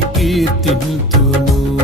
chiquitín